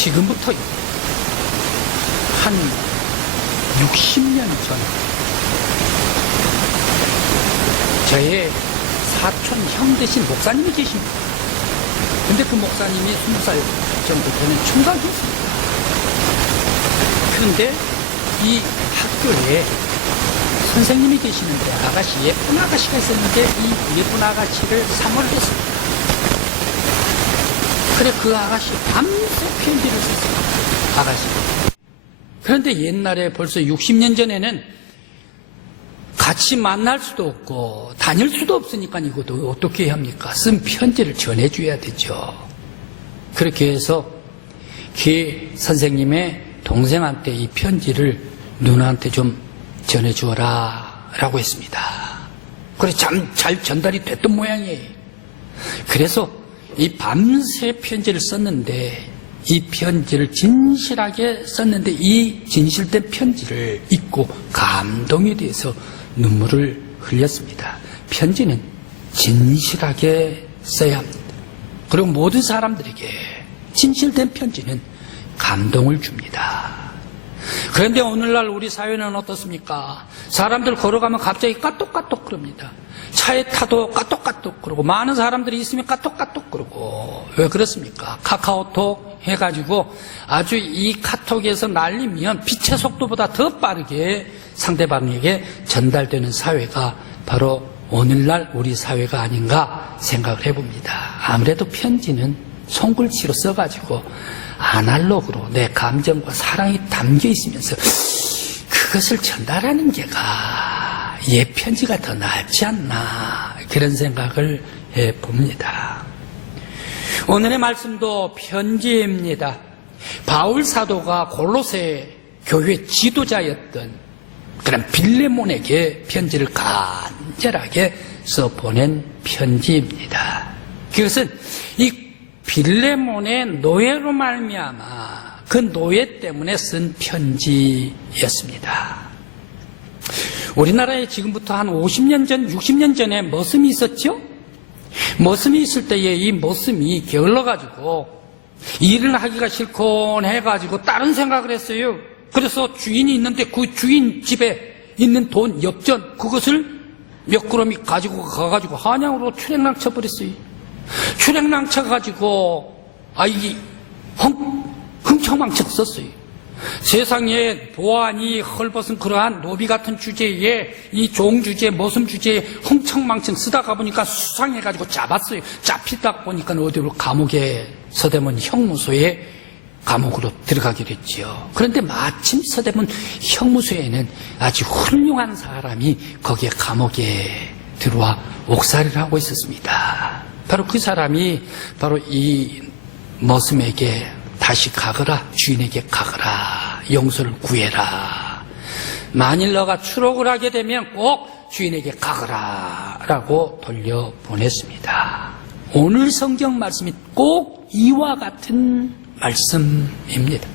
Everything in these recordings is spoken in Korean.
지금부터 한 60년 전 저의 사촌 형 되신 목사님이 계십니다. 근데 그 목사님이 20살 정도 되는 총각이었습니다. 그런데 이 학교에 선생님이 계시는데 예쁜 아가씨가 있었는데 이 예쁜 아가씨를 사모했습니다. 그래 그 아가씨 밤새 편지를 썼습니다. 아가씨가. 그런데 옛날에 벌써 60년 전에는 같이 만날 수도 없고 다닐 수도 없으니까 이것도 어떻게 합니까? 쓴 편지를 전해줘야 되죠. 그렇게 해서 그 선생님의 동생한테 이 편지를 누나한테 좀 전해주어라 라고 했습니다. 그래 잘 전달이 됐던 모양이에요. 그래서 이 밤새 편지를 썼는데 이 편지를 진실하게 썼는데 이 진실된 편지를 읽고 감동이 돼서 눈물을 흘렸습니다. 편지는 진실하게 써야 합니다. 그리고 모든 사람들에게 진실된 편지는 감동을 줍니다. 그런데 오늘날 우리 사회는 어떻습니까? 사람들 걸어가면 갑자기 까똑까똑 그럽니다. 차에 타도 까똑까똑 그러고 많은 사람들이 있으면 까똑까똑 그러고 왜 그렇습니까? 카카오톡 해가지고 아주 이 카톡에서 날리면 빛의 속도보다 더 빠르게 상대방에게 전달되는 사회가 바로 오늘날 우리 사회가 아닌가 생각을 해봅니다. 아무래도 편지는 손글씨로 써가지고 아날로그로 내 감정과 사랑이 담겨 있으면서 그것을 전달하는 게가 편지가 더 낫지 않나 그런 생각을 해봅니다. 오늘의 말씀도 편지입니다. 바울 사도가 골로새 교회 지도자였던 그런 빌레몬에게 편지를 간절하게 써 보낸 편지입니다. 그것은 이 빌레몬의 노예로 말미암아 그 노예 때문에 쓴 편지였습니다. 우리나라에 지금부터 한 50년 전, 60년 전에 머슴이 있었죠? 머슴이 있을 때에 이 머슴이 게을러가지고 일을 하기가 싫곤 해가지고 다른 생각을 했어요. 그래서 주인이 있는데 그 주인 집에 있는 돈, 엽전 그것을 몇 그램이 가지고 가가지고 한양으로 출행랑 쳐버렸어요. 출행랑 쳐가지고 흥청망청 썼어요. 세상에 보안이 헐벗은 그러한 노비 같은 주제에 이 종 주제, 머슴 주제에 흥청망청 쓰다가 보니까 수상해가지고 잡았어요. 잡히다 보니까 어디로 감옥에 서대문 형무소에 감옥으로 들어가게 됐지요. 그런데 마침 서대문 형무소에는 아주 훌륭한 사람이 거기에 감옥에 들어와 옥살이를 하고 있었습니다. 바로 그 사람이 바로 이 머슴에게 다시 가거라, 주인에게 가거라, 용서를 구해라. 만일 너가 추록을 하게 되면 꼭 주인에게 가거라 라고 돌려보냈습니다. 오늘 성경 말씀이 꼭 이와 같은 말씀입니다.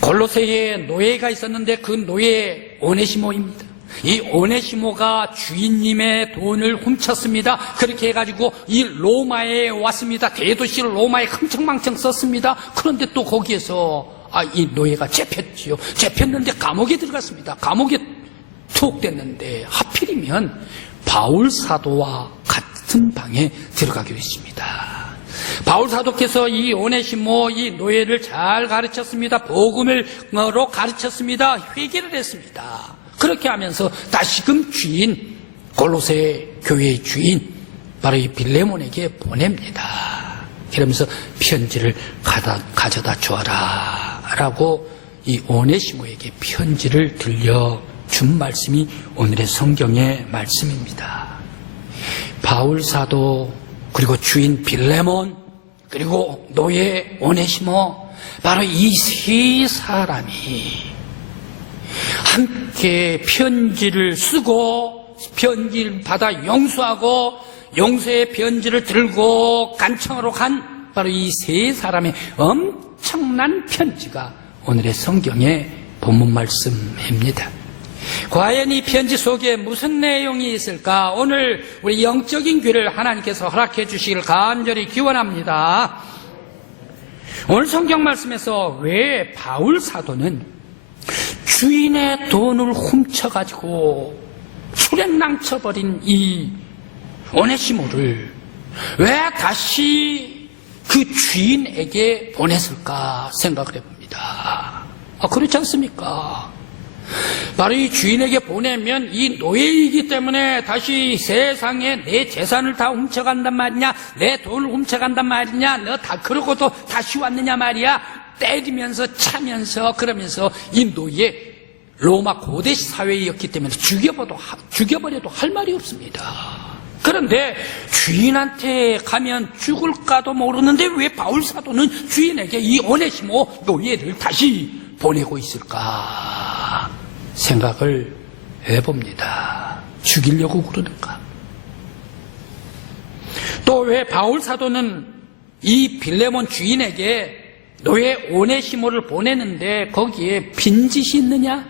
골로새에 노예가 있었는데 그 노예 오네시모입니다. 이 오네시모가 주인님의 돈을 훔쳤습니다. 그렇게 해가지고 이 로마에 왔습니다. 대도시 로마에 흥청망청 썼습니다. 그런데 또 거기에서 이 노예가 잡혔지요. 잡혔는데 감옥에 들어갔습니다. 감옥에 투옥됐는데 하필이면 바울 사도와 같은 방에 들어가기로 했습니다. 바울 사도께서 이 오네시모 이 노예를 잘 가르쳤습니다. 복음으로 가르쳤습니다. 회개를 했습니다. 그렇게 하면서 다시금 주인, 골로새 교회의 주인 바로 이 빌레몬에게 보냅니다. 그러면서 편지를 가져다 줘라 라고 이 오네시모에게 편지를 들려준 말씀이 오늘의 성경의 말씀입니다. 바울 사도 그리고 주인 빌레몬 그리고 노예 오네시모 바로 이 세 사람이 함께 편지를 쓰고 편지를 받아 용서하고 용서의 편지를 들고 간청으로 간 바로 이 세 사람의 엄청난 편지가 오늘의 성경의 본문 말씀입니다. 과연 이 편지 속에 무슨 내용이 있을까? 오늘 우리 영적인 귀를 하나님께서 허락해 주시길 간절히 기원합니다. 오늘 성경 말씀에서 왜 바울 사도는 주인의 돈을 훔쳐가지고 출행낭쳐버린 이 오네시모를 왜 다시 그 주인에게 보냈을까 생각을 해봅니다. 그렇지 않습니까? 바로 이 주인에게 보내면 이 노예이기 때문에 다시 세상에 내 재산을 다 훔쳐간단 말이냐, 내 돈을 훔쳐간단 말이냐, 너 다 그러고도 다시 왔느냐 말이야. 때리면서 차면서 그러면서 이 노예, 로마 고대 사회였기 때문에 죽여버려도 할 말이 없습니다. 그런데 주인한테 가면 죽을까도 모르는데 왜 바울 사도는 주인에게 이 오네시모 노예를 다시 보내고 있을까 생각을 해봅니다. 죽이려고 그러는가? 또 왜 바울 사도는 이 빌레몬 주인에게 노예 오네시모를 보내는데 거기에 빈짓이 있느냐?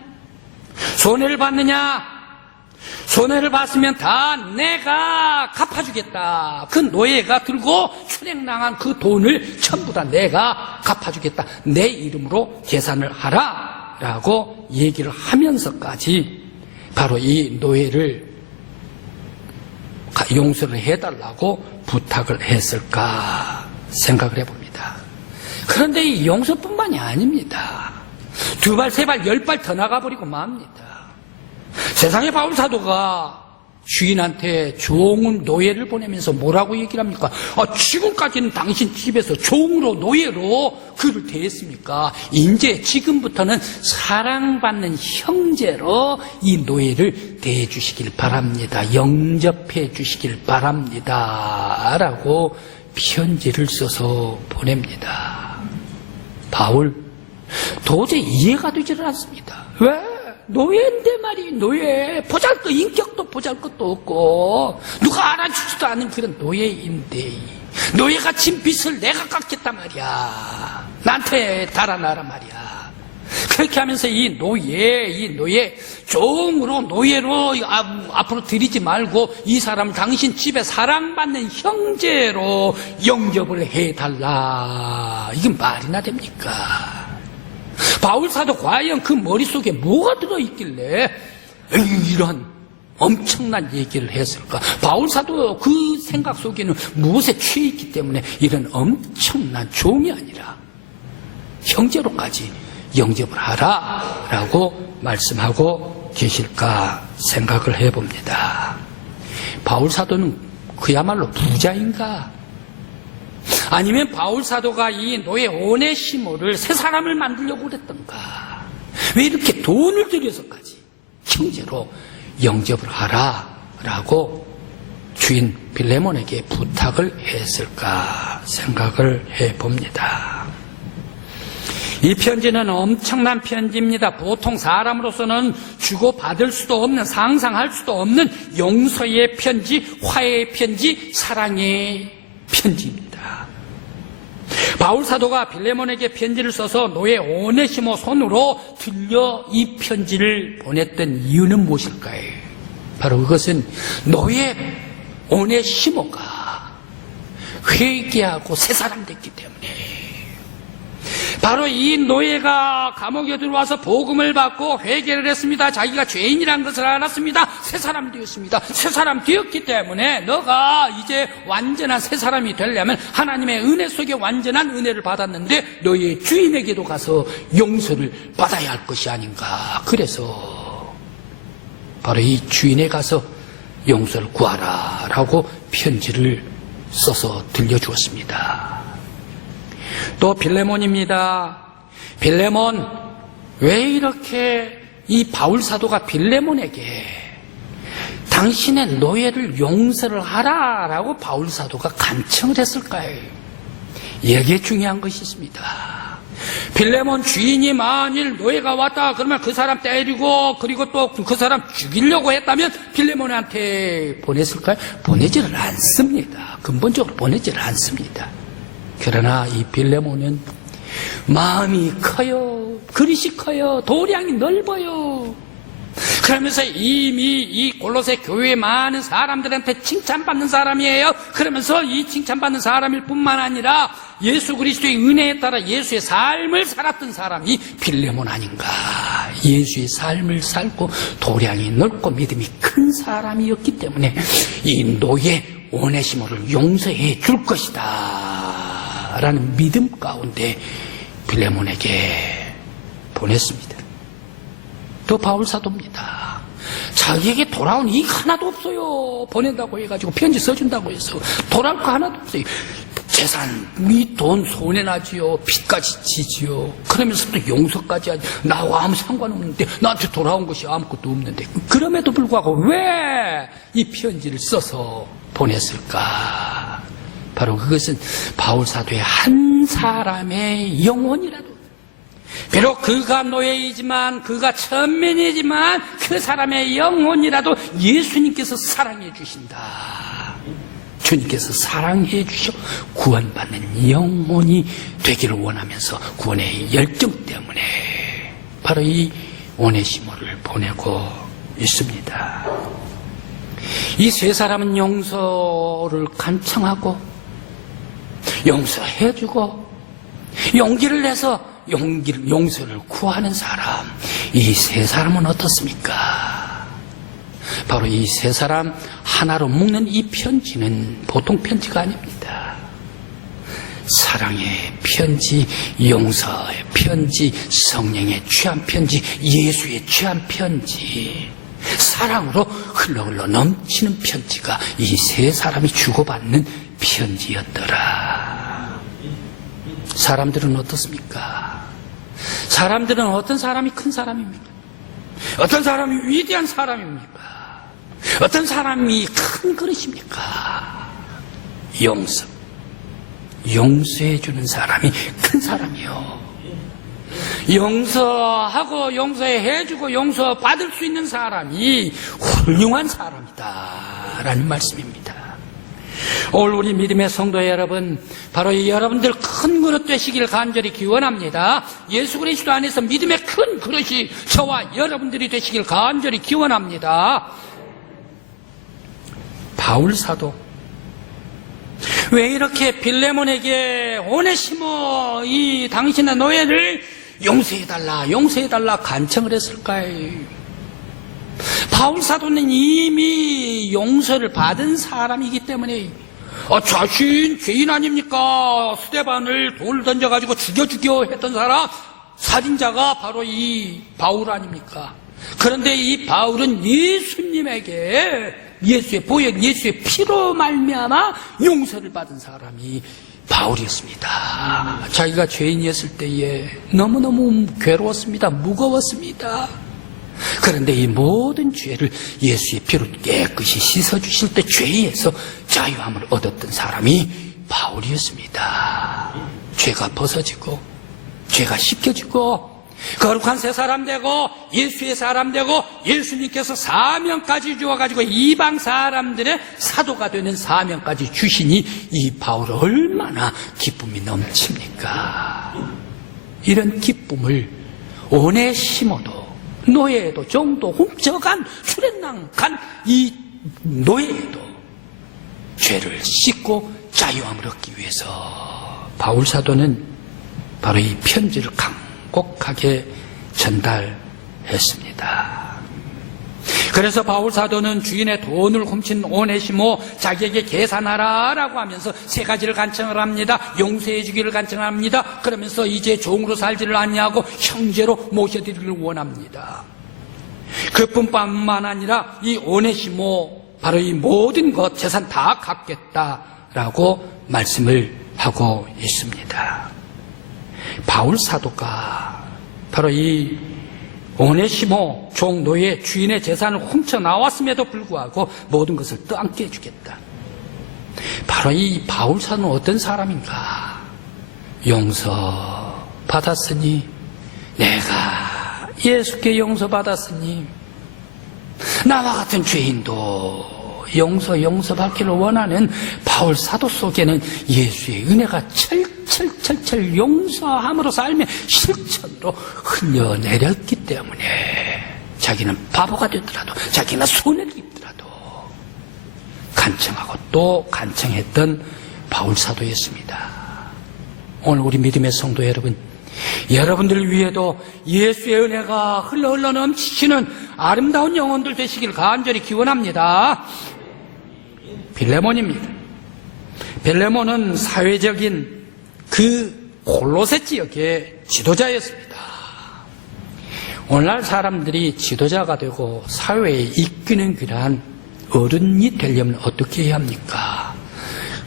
손해를 받느냐? 손해를 봤으면 다 내가 갚아주겠다. 그 노예가 들고 출행당한 그 돈을 전부 다 내가 갚아주겠다. 내 이름으로 계산을 하라 라고 얘기를 하면서까지 바로 이 노예를 용서를 해달라고 부탁을 했을까 생각을 해봅니다. 그런데 이 용서뿐만이 아닙니다. 2발, 3발, 10발 더 나가버리고 맙니다. 세상에 바울 사도가 주인한테 좋은 노예를 보내면서 뭐라고 얘기를 합니까? 지금까지는 당신 집에서 종으로 노예로 그를 대했습니까? 이제 지금부터는 사랑받는 형제로 이 노예를 대해 주시길 바랍니다. 영접해 주시길 바랍니다. 라고 편지를 써서 보냅니다. 바울 도저히 이해가 되지를 않습니다. 왜? 노예인데 말이 노예. 보잘것 인격도 보잘것도 없고 누가 알아주지도 않은 그런 노예인데 노예가 진 빚을 내가 깎겠단 말이야. 나한테 달아나라 말이야. 그렇게 하면서 이 노예 종으로 노예로 앞으로 들이지 말고 이 사람 당신 집에 사랑받는 형제로 영접을 해달라. 이게 말이나 됩니까? 바울 사도 과연 그 머릿속에 뭐가 들어있길래 이런 엄청난 얘기를 했을까? 바울 사도 그 생각 속에는 무엇에 취해 있기 때문에 이런 엄청난 종이 아니라 형제로까지 영접을 하라 라고 말씀하고 계실까 생각을 해봅니다. 바울 사도는 그야말로 부자인가? 아니면 바울 사도가 이 노예 오네시모를 새 사람을 만들려고 그랬던가? 왜 이렇게 돈을 들여서까지 형제로 영접을 하라라고 주인 빌레몬에게 부탁을 했을까 생각을 해봅니다. 이 편지는 엄청난 편지입니다. 보통 사람으로서는 주고받을 수도 없는, 상상할 수도 없는 용서의 편지, 화해의 편지, 사랑의 편지입니다. 바울 사도가 빌레몬에게 편지를 써서 노예 오네시모 손으로 들려 이 편지를 보냈던 이유는 무엇일까요? 바로 그것은 노예 오네시모가 회개하고 새 사람 됐기 때문에, 바로 이 노예가 감옥에 들어와서 복음을 받고 회개를 했습니다. 자기가 죄인이라는 것을 알았습니다. 새 사람 되었습니다. 새 사람 되었기 때문에 너가 이제 완전한 새 사람이 되려면 하나님의 은혜 속에 완전한 은혜를 받았는데 너의 주인에게도 가서 용서를 받아야 할 것이 아닌가. 그래서 바로 이 주인에 가서 용서를 구하라 라고 편지를 써서 들려주었습니다. 또 빌레몬입니다. 빌레몬, 왜 이렇게 이 바울 사도가 빌레몬에게 당신의 노예를 용서를 하라라고 바울 사도가 간청을 했을까요? 여기에 중요한 것이 있습니다. 빌레몬 주인이 만일 노예가 왔다 그러면 그 사람 때리고 그리고 또 그 사람 죽이려고 했다면 빌레몬한테 보냈을까요? 보내지를 않습니다. 근본적으로 보내지를 않습니다. 그러나 이 빌레몬은 마음이 커요. 그릇이 커요. 도량이 넓어요. 그러면서 이미 이 골로새 교회의 많은 사람들한테 칭찬받는 사람이에요. 그러면서 이 칭찬받는 사람일 뿐만 아니라 예수 그리스도의 은혜에 따라 예수의 삶을 살았던 사람이 빌레몬 아닌가. 예수의 삶을 살고 도량이 넓고 믿음이 큰 사람이었기 때문에 이 노예 오네시모를 용서해 줄 것이다 라는 믿음 가운데 빌레몬에게 보냈습니다. 또 바울 사도입니다. 자기에게 돌아온 이익 하나도 없어요. 보낸다고 해가지고 편지 써준다고 해서 돌아올 거 하나도 없어요. 재산, 이 돈 손해나지요. 빚까지 지지요. 그러면서 또 용서까지 하지. 나와 아무 상관없는데 나한테 돌아온 것이 아무것도 없는데 그럼에도 불구하고 왜 이 편지를 써서 보냈을까? 바로 그것은 바울 사도의 한 사람의 영혼이라도, 비록 그가 노예이지만 그가 천민이지만 그 사람의 영혼이라도 예수님께서 사랑해 주신다. 주님께서 사랑해 주셔 구원받는 영혼이 되기를 원하면서 구원의 열정 때문에 바로 이 오네시모를 보내고 있습니다. 이 세 사람은 용서를 간청하고 용서해주고 용기를 내서 용서를 구하는 사람, 이 세 사람은 어떻습니까? 바로 이 세 사람 하나로 묶는 이 편지는 보통 편지가 아닙니다. 사랑의 편지, 용서의 편지, 성령의 취한 편지, 예수의 취한 편지, 사랑으로 흘러흘러 넘치는 편지가 이 세 사람이 주고받는 편지였더라. 사람들은 어떻습니까? 사람들은 어떤 사람이 큰 사람입니까? 어떤 사람이 위대한 사람입니까? 어떤 사람이 큰 그릇입니까? 용서해주는 사람이 큰 사람이요. 용서하고 용서해주고 용서받을 수 있는 사람이 훌륭한 사람이다 라는 말씀입니다. 오늘 우리 믿음의 성도 여러분, 바로 이 여러분들 큰 그릇 되시기를 간절히 기원합니다. 예수 그리스도 안에서 믿음의 큰 그릇이 저와 여러분들이 되시기를 간절히 기원합니다. 바울 사도 왜 이렇게 빌레몬에게 오네시모 이 당신의 노예를 용서해달라 간청을 했을까요? 바울 사도는 이미 용서를 받은 사람이기 때문에 자신 죄인 아닙니까? 스데반을 돌 던져가지고 죽여 했던 사람, 살인자가 바로 이 바울 아닙니까? 그런데 이 바울은 예수님에게 예수의 보혈, 예수의 피로 말미암아 용서를 받은 사람이 바울이었습니다. 자기가 죄인이었을 때에 너무너무 괴로웠습니다. 무거웠습니다. 그런데 이 모든 죄를 예수의 피로 깨끗이 씻어주실 때 죄에서 자유함을 얻었던 사람이 바울이었습니다. 죄가 벗어지고 죄가 씻겨지고 거룩한 새 사람 되고 예수의 사람 되고 예수님께서 사명까지 주어가지고 이방 사람들의 사도가 되는 사명까지 주시니 이 바울 얼마나 기쁨이 넘칩니까? 이런 기쁨을 오네시모도 노예에도 종도 훔쳐간 출애낭 간 이 노예에도 죄를 씻고 자유함을 얻기 위해서 바울 사도는 바로 이 편지를 강곡하게 전달했습니다. 그래서 바울 사도는 주인의 돈을 훔친 오네시모 자기에게 계산하라라고 하면서 세 가지를 간청을 합니다. 용서해 주기를 간청합니다. 그러면서 이제 종으로 살지를 아니하고 형제로 모셔드리기를 원합니다. 그뿐만 아니라 이 오네시모 바로 이 모든 것 재산 다 갚겠다라고 말씀을 하고 있습니다. 바울 사도가 바로 이 오네시모 종노예 주인의 재산을 훔쳐 나왔음에도 불구하고 모든 것을 떠안게 해주겠다. 바로 이 바울 사도는 어떤 사람인가? 용서 받았으니 내가 예수께 용서 받았으니 나와 같은 죄인도 용서받기를 원하는 바울 사도 속에는 예수의 은혜가 철철 용서함으로 삶의 실천으로 흘러내렸기 때문에 자기는 바보가 되더라도, 자기는 손해를 입더라도 간청하고 또 간청했던 바울사도였습니다. 오늘 우리 믿음의 성도 여러분, 여러분들 위에도 예수의 은혜가 흘러 넘치시는 아름다운 영혼들 되시길 간절히 기원합니다. 빌레몬입니다. 빌레몬은 사회적인 그 골로새 지역의 지도자였습니다. 오늘날 사람들이 지도자가 되고 사회에 이끄는 그러한 어른이 되려면 어떻게 해야 합니까?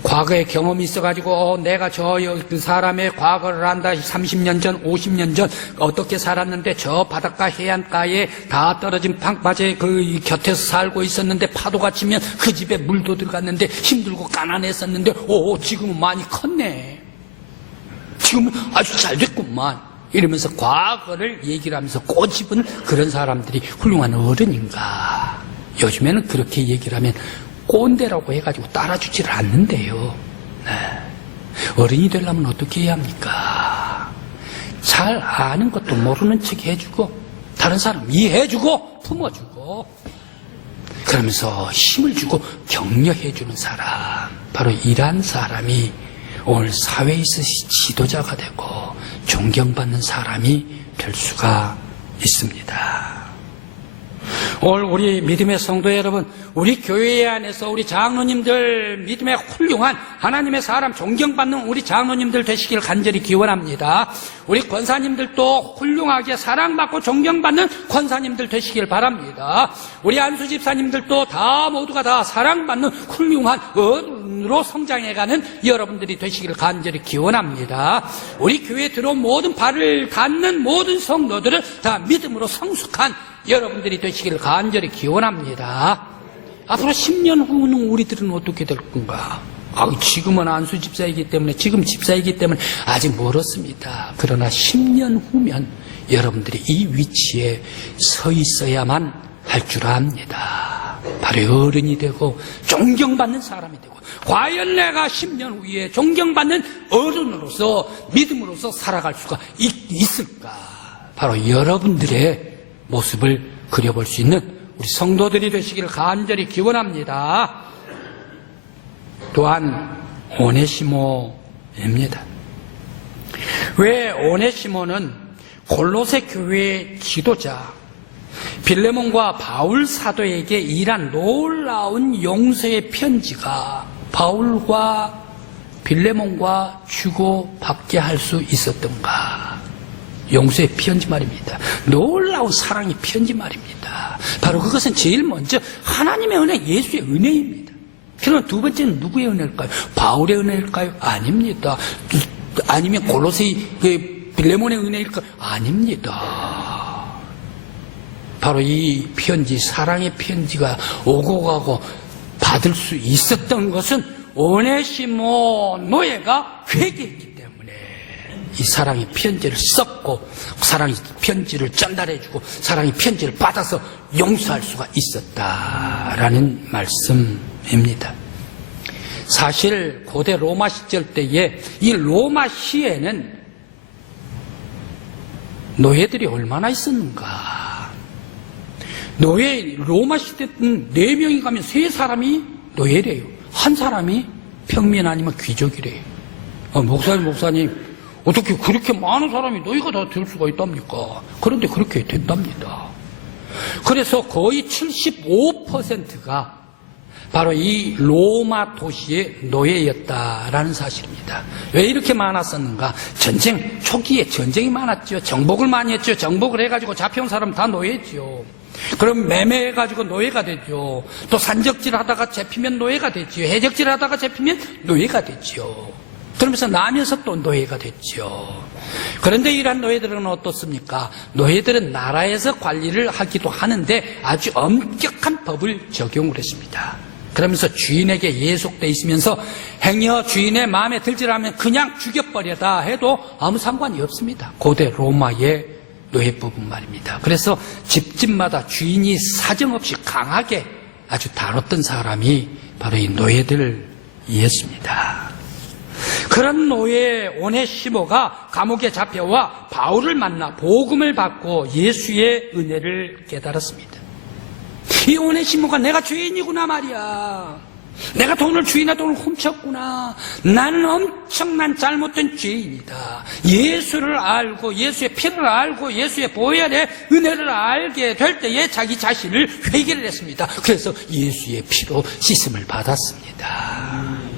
과거에 경험이 있어가지고 내가 그 사람의 과거를 안다. 30년 전, 50년 전 어떻게 살았는데 저 바닷가 해안가에 다 떨어진 방바제 그 곁에서 살고 있었는데 파도가 치면 그 집에 물도 들어갔는데 힘들고 가난했었는데 지금은 많이 컸네. 지금은 아주 잘 됐구만. 이러면서 과거를 얘기를 하면서 꼬집은 그런 사람들이 훌륭한 어른인가? 요즘에는 그렇게 얘기를 하면 꼰대라고 해가지고 따라주지를 않는데요. 네. 어른이 되려면 어떻게 해야 합니까? 잘 아는 것도 모르는 척 해주고 다른 사람 이해해주고 품어주고 그러면서 힘을 주고 격려해주는 사람, 바로 이러한 사람이 오늘 사회에서 지도자가 되고 존경받는 사람이 될 수가 있습니다. 오늘 우리 믿음의 성도 여러분, 우리 교회 안에서 우리 장로님들, 믿음의 훌륭한 하나님의 사람, 존경받는 우리 장로님들 되시길 간절히 기원합니다. 우리 권사님들도 훌륭하게 사랑받고 존경받는 권사님들 되시길 바랍니다. 우리 안수 집사님들도 모두가 다 사랑받는 훌륭한 어른으로 성장해가는 여러분들이 되시길 간절히 기원합니다. 우리 교회에 들어온 모든 발을 닿는 모든 성도들은 다 믿음으로 성숙한 여러분들이 되시기를 간절히 기원합니다. 앞으로 10년 후는 우리들은 어떻게 될 건가? 지금은 안수 집사이기 때문에, 지금 집사이기 때문에 아직 멀었습니다. 그러나 10년 후면 여러분들이 이 위치에 서 있어야만 할 줄 압니다. 바로 어른이 되고 존경받는 사람이 되고, 과연 내가 10년 후에 존경받는 어른으로서 믿음으로서 살아갈 수가 있을까? 바로 여러분들의 모습을 그려볼 수 있는 우리 성도들이 되시기를 간절히 기원합니다. 또한 오네시모입니다. 왜 오네시모는 골로새 교회의 지도자 빌레몬과 바울 사도에게 이란 놀라운 용서의 편지가 바울과 빌레몬과 주고받게 할 수 있었던가? 용서의 편지 말입니다. 놀라운 사랑의 편지 말입니다. 바로 그것은 제일 먼저 하나님의 은혜, 예수의 은혜입니다. 그러면 두 번째는 누구의 은혜일까요? 바울의 은혜일까요? 아닙니다. 아니면 골로새 빌레몬의 은혜일까요? 아닙니다. 바로 이 편지, 사랑의 편지가 오고 가고 받을 수 있었던 것은 오네시모 노예가 회개했기 때문에 이 사랑의 편지를 썼고, 사랑의 편지를 전달해주고, 사랑의 편지를 받아서 용서할 수가 있었다라는 말씀입니다. 사실 고대 로마 시절 때에 이 로마 시에는 노예들이 얼마나 있었는가? 로마 시대 때는 4명이 가면 3사람이 노예래요. 한 사람이 평민 아니면 귀족이래요. 목사님 어떻게 그렇게 많은 사람이 노예가 다 될 수가 있답니까? 그런데 그렇게 됐답니다. 그래서 거의 75%가 바로 이 로마 도시의 노예였다라는 사실입니다. 왜 이렇게 많았었는가? 전쟁 초기에 전쟁이 많았죠. 정복을 많이 했죠. 정복을 해가지고 잡혀온 사람 다 노예죠. 그럼 매매해가지고 노예가 되죠. 또 산적질 하다가 잡히면 노예가 되죠. 해적질 하다가 잡히면 노예가 되죠. 그러면서 나면서 또 노예가 됐죠. 그런데 이러한 노예들은 어떻습니까? 노예들은 나라에서 관리를 하기도 하는데 아주 엄격한 법을 적용을 했습니다. 그러면서 주인에게 예속돼 있으면서 행여 주인의 마음에 들지라면 그냥 죽여버려다 해도 아무 상관이 없습니다. 고대 로마의 노예법은 말입니다. 그래서 집집마다 주인이 사정없이 강하게 아주 다뤘던 사람이 바로 이 노예들이었습니다. 그런 노예 오네시모가 감옥에 잡혀와 바울을 만나 복음을 받고 예수의 은혜를 깨달았습니다. 이 오네시모가 내가 죄인이구나 말이야. 내가 주인의 돈을 훔쳤구나. 나는 엄청난 잘못된 죄인이다. 예수를 알고 예수의 피를 알고 예수의 보혈의 은혜를 알게 될 때에 자기 자신을 회개를 했습니다. 그래서 예수의 피로 씻음을 받았습니다.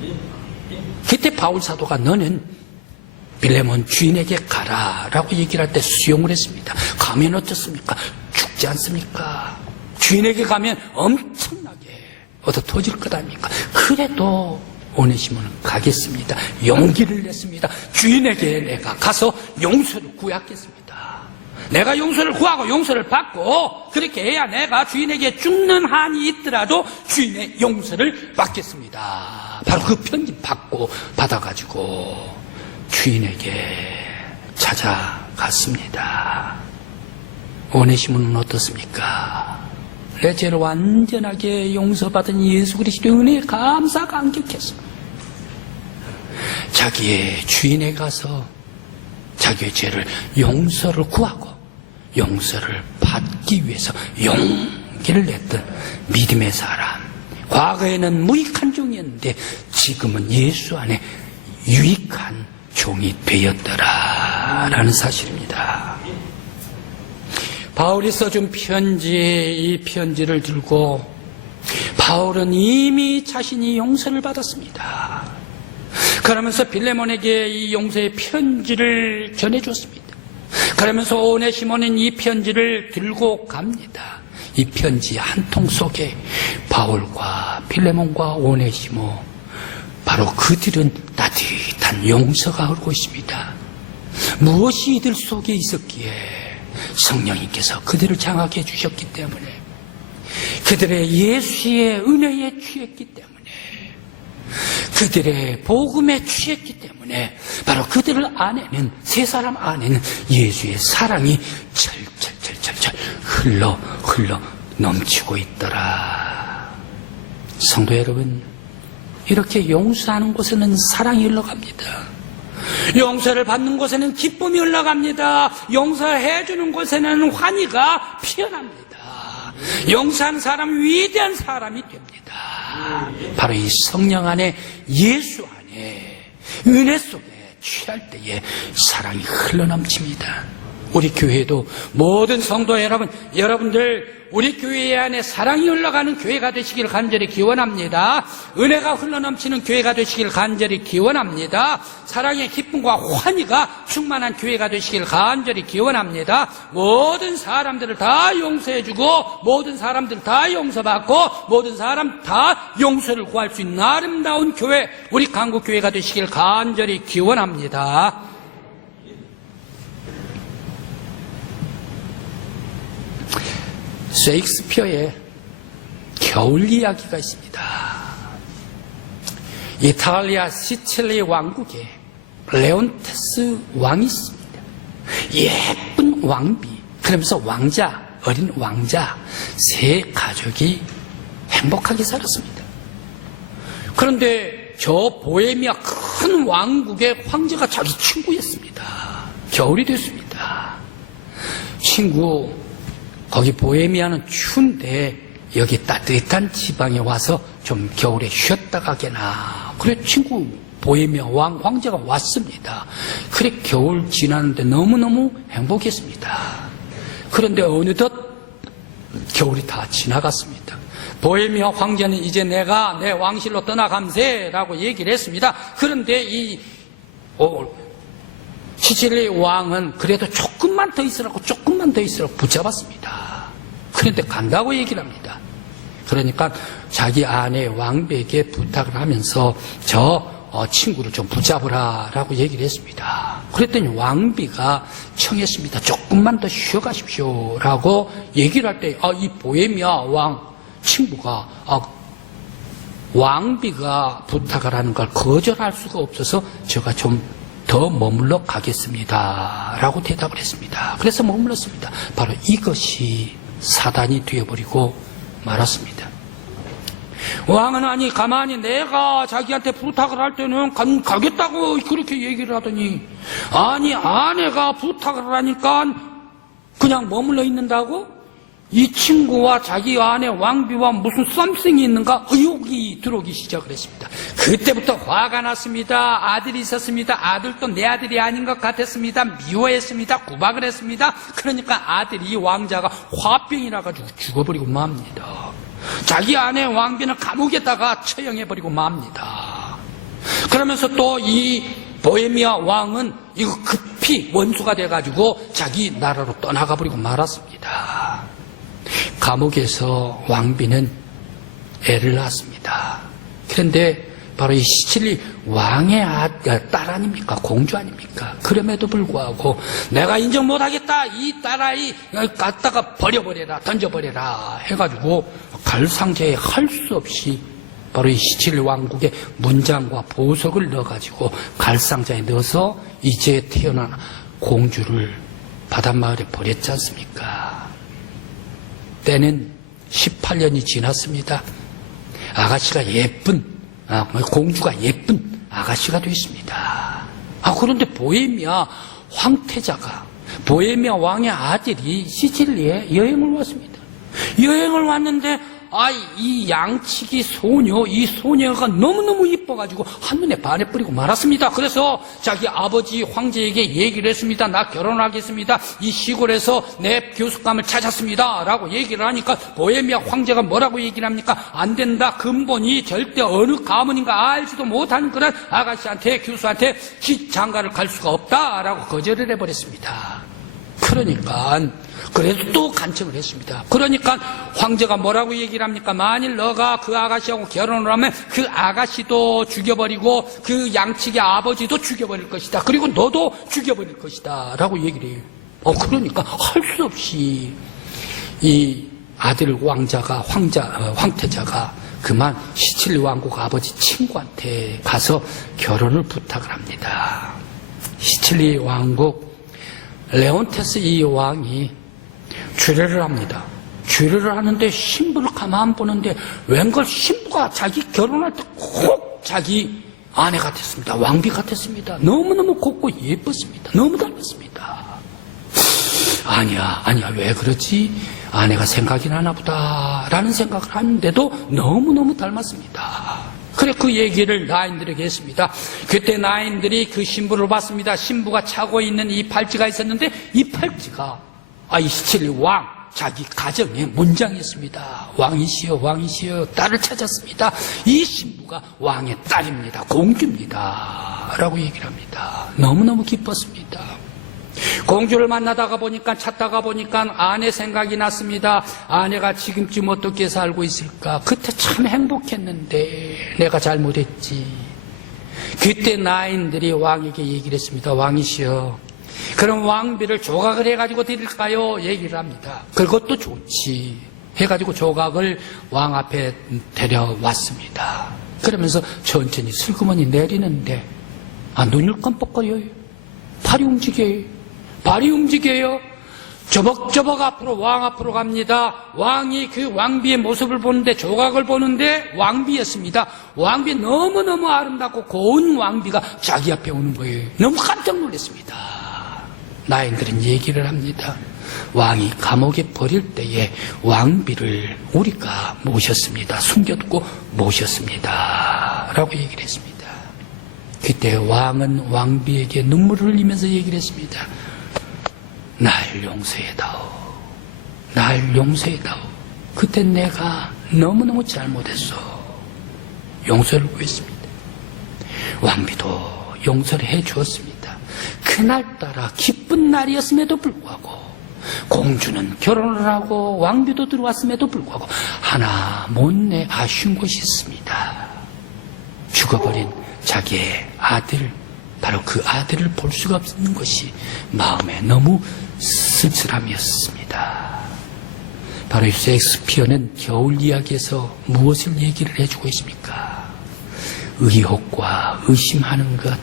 그때 바울 사도가 너는 빌레몬 주인에게 가라라고 얘기를 할 때 수용을 했습니다. 가면 어떻습니까? 죽지 않습니까? 주인에게 가면 엄청나게 얻어 터질 것 아닙니까? 그래도 오네시모는 가겠습니다. 용기를 냈습니다. 주인에게 내가 가서 용서를 구하겠습니다. 내가 용서를 구하고 용서를 받고 그렇게 해야 내가 주인에게 죽는 한이 있더라도 주인의 용서를 받겠습니다. 바로 그 편지 받아가지고 주인에게 찾아갔습니다. 오네시모는 어떻습니까? 내 죄를 완전하게 용서받은 예수 그리스도의 은혜에 감사 감격했습니다. 자기의 주인에 가서 자기의 죄를 용서를 구하고 용서를 받기 위해서 용기를 냈던 믿음의 사람. 과거에는 무익한 종이었는데 지금은 예수 안에 유익한 종이 되었더라라는 사실입니다. 바울이 써준 편지, 이 편지를 들고 바울은 이미 자신이 용서를 받았습니다. 그러면서 빌레몬에게 이 용서의 편지를 전해줬습니다. 그러면서 오네시모는 이 편지를 들고 갑니다. 이 편지 한 통 속에 바울과 빌레몬과 오네시모, 바로 그들은 따뜻한 용서가 흐르고 있습니다. 무엇이 이들 속에 있었기에 성령님께서 그들을 장악해 주셨기 때문에, 그들의 예수의 은혜에 취했기 때문에, 그들의 복음에 취했기 때문에 바로 그들 안에는, 세 사람 안에는 예수의 사랑이 철철철철철 흘러 넘치고 있더라. 성도 여러분, 이렇게 용서하는 곳에는 사랑이 흘러갑니다. 용서를 받는 곳에는 기쁨이 흘러갑니다. 용서해 주는 곳에는 환희가 피어납니다. 용서하는 사람은 위대한 사람이 됩니다. 바로 이 성령 안에, 예수 안에, 은혜 속에 취할 때에 사랑이 흘러넘칩니다. 우리 교회도 모든 성도 여러분, 여러분들 우리 교회 안에 사랑이 흘러가는 교회가 되시길 간절히 기원합니다. 은혜가 흘러넘치는 교회가 되시길 간절히 기원합니다. 사랑의 기쁨과 환희가 충만한 교회가 되시길 간절히 기원합니다. 모든 사람들을 다 용서해주고 모든 사람들 다 용서받고 모든 사람 다 용서를 구할 수 있는 아름다운 교회, 우리 강국교회가 되시길 간절히 기원합니다. 셰익스피어의 겨울 이야기가 있습니다. 이탈리아 시칠리 왕국에 레온테스 왕이 있습니다. 예쁜 왕비, 그러면서 왕자, 어린 왕자 세 가족이 행복하게 살았습니다. 그런데 저 보헤미아 큰 왕국의 황제가 자기 친구였습니다. 겨울이 됐습니다. 친구, 거기 보헤미아는 추운데 여기 따뜻한 지방에 와서 좀 겨울에 쉬었다 가게나. 그래 친구 보헤미아 황제가 왔습니다. 그래 겨울 지나는데 너무너무 행복했습니다. 그런데 어느덧 겨울이 다 지나갔습니다. 보헤미아 황제는 이제 내가 내 왕실로 떠나감세라고 얘기를 했습니다. 그런데 이 시칠리 왕은 그래도 조금만 더 있으라고 붙잡았습니다. 그런데 간다고 얘기를 합니다. 그러니까 자기 아내 왕비에게 부탁을 하면서 저 친구를 좀 붙잡으라라고 얘기를 했습니다. 그랬더니 왕비가 청했습니다. 조금만 더 쉬어가십시오라고 얘기를 할 때 이 보헤미아 왕 친구가 왕비가 부탁을 하는 걸 거절할 수가 없어서 제가 좀 더 머물러 가겠습니다 라고 대답을 했습니다. 그래서 머물렀습니다. 바로 이것이 사단이 되어버리고 말았습니다. 왕은 아니 가만히 내가 자기한테 부탁을 할 때는 가겠다고 그렇게 얘기를 하더니 아니 아내가 부탁을 하니까 그냥 머물러 있는다고? 이 친구와 자기 아내 왕비와 무슨 썸씽이 있는가 의혹이 들어오기 시작을 했습니다. 그때부터 화가 났습니다. 아들이 있었습니다. 아들도 내 아들이 아닌 것 같았습니다. 미워했습니다. 구박을 했습니다. 그러니까 아들이 왕자가 화병이라 가지고 죽어버리고 맙니다. 자기 아내 왕비는 감옥에다가 처형해버리고 맙니다. 그러면서 또 이 보헤미아 왕은 이거 급히 원수가 돼가지고 자기 나라로 떠나가버리고 말았습니다. 감옥에서 왕비는 애를 낳았습니다. 그런데 바로 이 시칠리 왕의 딸 아닙니까? 공주 아닙니까? 그럼에도 불구하고 내가 인정 못하겠다. 이 딸아이 갖다가 버려버려라, 던져버려라 해가지고 갈상자에 할 수 없이 바로 이 시칠리 왕국의 문장과 보석을 넣어가지고 갈상자에 넣어서 이제 태어난 공주를 바닷마을에 버렸지 않습니까? 때는 18년이 지났습니다. 아가씨가 공주가 예쁜 아가씨가 됐습니다. 그런데 보헤미아 황태자가, 보헤미아 왕의 아들이 시칠리에 여행을 왔습니다. 여행을 왔는데 이 양치기 소녀, 이 소녀가 너무너무 이뻐가지고 한눈에 반해버리고 말았습니다. 그래서 자기 아버지 황제에게 얘기를 했습니다. 나 결혼하겠습니다. 이 시골에서 내 교숙감을 찾았습니다. 라고 얘기를 하니까 보헤미아 황제가 뭐라고 얘기를 합니까? 안 된다. 근본이 절대 어느 가문인가 알지도 못하는 그런 아가씨한테, 교수한테 장가를 갈 수가 없다. 라고 거절을 해버렸습니다. 그러니까 그래도 또 간청을 했습니다. 그러니까 황제가 뭐라고 얘기를 합니까? 만일 너가 그 아가씨하고 결혼을 하면 그 아가씨도 죽여버리고 그 양측의 아버지도 죽여버릴 것이다. 그리고 너도 죽여버릴 것이다. 라고 얘기를 해요. 그러니까 할 수 없이 이 아들 황태자가 그만 시칠리 왕국 아버지 친구한테 가서 결혼을 부탁을 합니다. 시칠리 왕국 레온테스 이 왕이 주례를 합니다. 주례를 하는데 신부를 가만 보는데 웬걸 신부가 자기 결혼할 때 꼭 자기 아내 같았습니다. 왕비 같았습니다. 너무너무 곱고 예뻤습니다. 너무 닮았습니다. 아니야 왜 그러지? 아내가 생각이 나나 보다 라는 생각을 하는데도 너무너무 닮았습니다. 그래 그 얘기를 나인들에게 했습니다. 그때 나인들이 그 신부를 봤습니다. 신부가 차고 있는 이 팔찌가 있었는데 이 팔찌가 이 시칠리 왕 자기 가정의 문장이었습니다. 왕이시여 딸을 찾았습니다. 이 신부가 왕의 딸입니다. 공주입니다. 라고 얘기를 합니다. 너무너무 기뻤습니다. 공주를 만나다가 보니까 찾다가 보니까 아내 생각이 났습니다. 아내가 지금쯤 어떻게 살고 있을까? 그때 참 행복했는데 내가 잘못했지. 그때 나인들이 왕에게 얘기를 했습니다. 왕이시여 그럼 왕비를 조각을 해가지고 드릴까요? 얘기를 합니다. 그것도 좋지 해가지고 조각을 왕 앞에 데려왔습니다. 그러면서 천천히 슬그머니 내리는데 눈을 깜빡거려요. 발이 움직여요. 저벅저벅 왕 앞으로 갑니다. 왕이 그 왕비의 모습을 보는데 조각을 보는데 왕비였습니다. 왕비 너무너무 아름답고 고운 왕비가 자기 앞에 오는 거예요. 너무 깜짝 놀랐습니다. 나인들은 얘기를 합니다. 왕이 감옥에 버릴 때에 왕비를 우리가 모셨습니다. 숨겨두고 모셨습니다. 라고 얘기를 했습니다. 그때 왕은 왕비에게 눈물을 흘리면서 얘기를 했습니다. 날 용서해다오. 그때 내가 너무너무 잘못했어. 용서를 구했습니다. 왕비도 용서를 해 주었습니다. 그날따라 기쁜 날이었음에도 불구하고 공주는 결혼을 하고 왕비도 들어왔음에도 불구하고 하나 못내 아쉬운 것이 있습니다. 죽어버린 자기의 아들, 바로 그 아들을 볼 수가 없는 것이 마음에 너무 쓸쓸함이었습니다. 바로 이 셰익스피어는 겨울 이야기에서 무엇을 얘기를 해주고 있습니까? 의혹과 의심하는 것,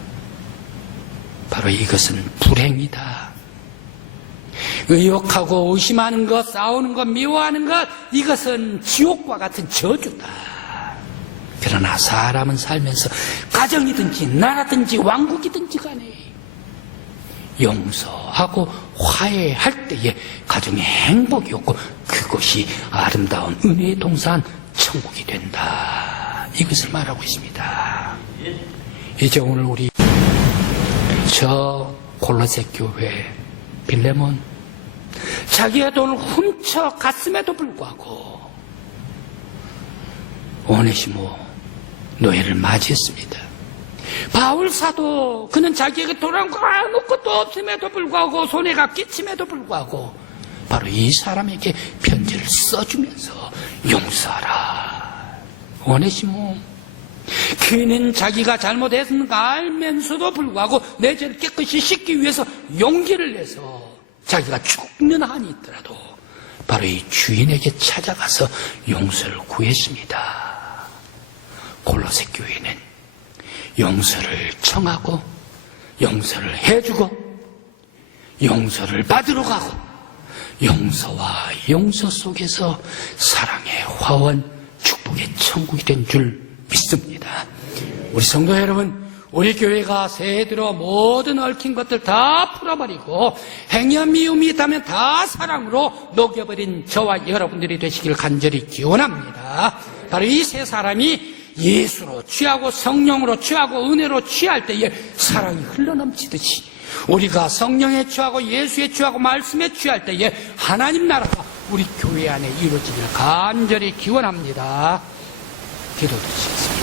바로 이것은 불행이다. 의혹하고 의심하는 것, 싸우는 것, 미워하는 것, 이것은 지옥과 같은 저주다. 그러나 사람은 살면서 가정이든지 나라든지 왕국이든지 간에 용서하고 화해할 때에 가정에 행복이 없고 그것이 아름다운 은혜의 동산 천국이 된다. 이것을 말하고 있습니다. 이제 오늘 우리 저 골로새 교회 빌레몬 자기의 돈을 훔쳐 갔음에도 불구하고 오네시모 노예를 맞이했습니다. 바울 사도 그는 자기에게 돌아온 거 아무것도 없음에도 불구하고 손해가 끼침에도 불구하고 바로 이 사람에게 편지를 써주면서 용서하라. 오네시모 그는 자기가 잘못했는 거 알면서도 불구하고 내 죄를 깨끗이 씻기 위해서 용기를 내서 자기가 죽는 한이 있더라도 바로 이 주인에게 찾아가서 용서를 구했습니다. 골로새 교회는 용서를 청하고 용서를 해주고 용서를 받으러 가고 용서와 용서 속에서 사랑의 화원, 축복의 천국이 된 줄 믿습니다. 우리 성도 여러분, 우리 교회가 새해 들어 모든 얽힌 것들 다 풀어버리고 행여 미움이 있다면 다 사랑으로 녹여버린 저와 여러분들이 되시길 간절히 기원합니다. 바로 이 세 사람이 예수로 취하고 성령으로 취하고 은혜로 취할 때에 사랑이 흘러넘치듯이 우리가 성령에 취하고 예수에 취하고 말씀에 취할 때에 하나님 나라가 우리 교회 안에 이루어지기를 간절히 기원합니다. 기도드리겠습니다.